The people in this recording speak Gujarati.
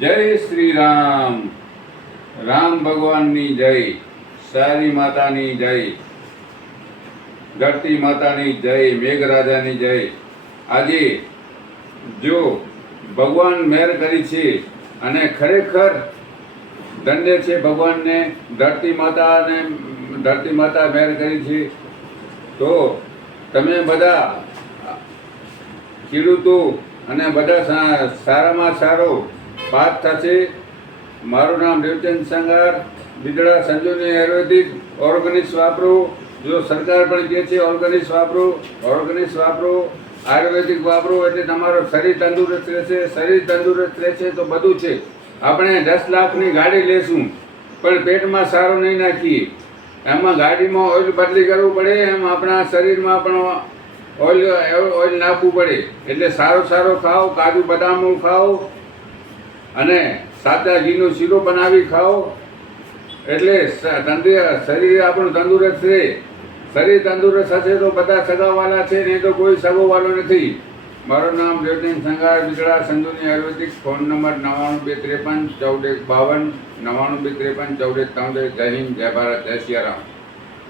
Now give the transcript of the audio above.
જય શ્રી રામ. રામ ભગવાનની જય, સારી માતાની જય, ધરતી માતાની જય, મેઘરાજાની જય. આજે જો ભગવાન મહેર કરી છે અને ખરેખર ધન્ય છે ભગવાનને, ધરતી માતા મહેર કરી છે. તો તમે બધા ખેડૂતો અને બધા સારામાં સારો પાક થશે. મારું નામ દેવચંદ સંગાર, બિદડા સંજોની આયુર્વેદિક ઓર્ગેનિક્સ વાપરો. જો સરકાર પણ કહે છે ઓર્ગેનિક્સ વાપરો, આયુર્વેદિક વાપરો એટલે તમારું શરીર તંદુરસ્ત રહેશે. શરીર તંદુરસ્ત રહેશે તો બધું છે. આપણે 10 લાખની ગાડી લેશું પણ પેટમાં સારું નહીં નાખીએ, એમાં ગાડીમાં ઓઇલ બદલી કરવું પડે, એમ આપણા શરીરમાં પણ ઓઇલ નાખવું પડે. એટલે સારો ખાઓ, કાજુ બદામ ખાઓ અને સાદા ઘીનો શીરો બનાવી ખાઓ. એટલે શરીર આપણું તંદુરસ્ત રહે. શરીર તંદુરસ્ત હશે તો બધા સગાવાલા છે, નહીં તો કોઈ સગોવાલો નથી. મારું નામ દેવચંદ સંગાર, બિદડા સંજોની આયુર્વેદિક. Phone number 9253 1452, 9253 1453. જય હિન્દ, જય ભારત, જય સિયારામ.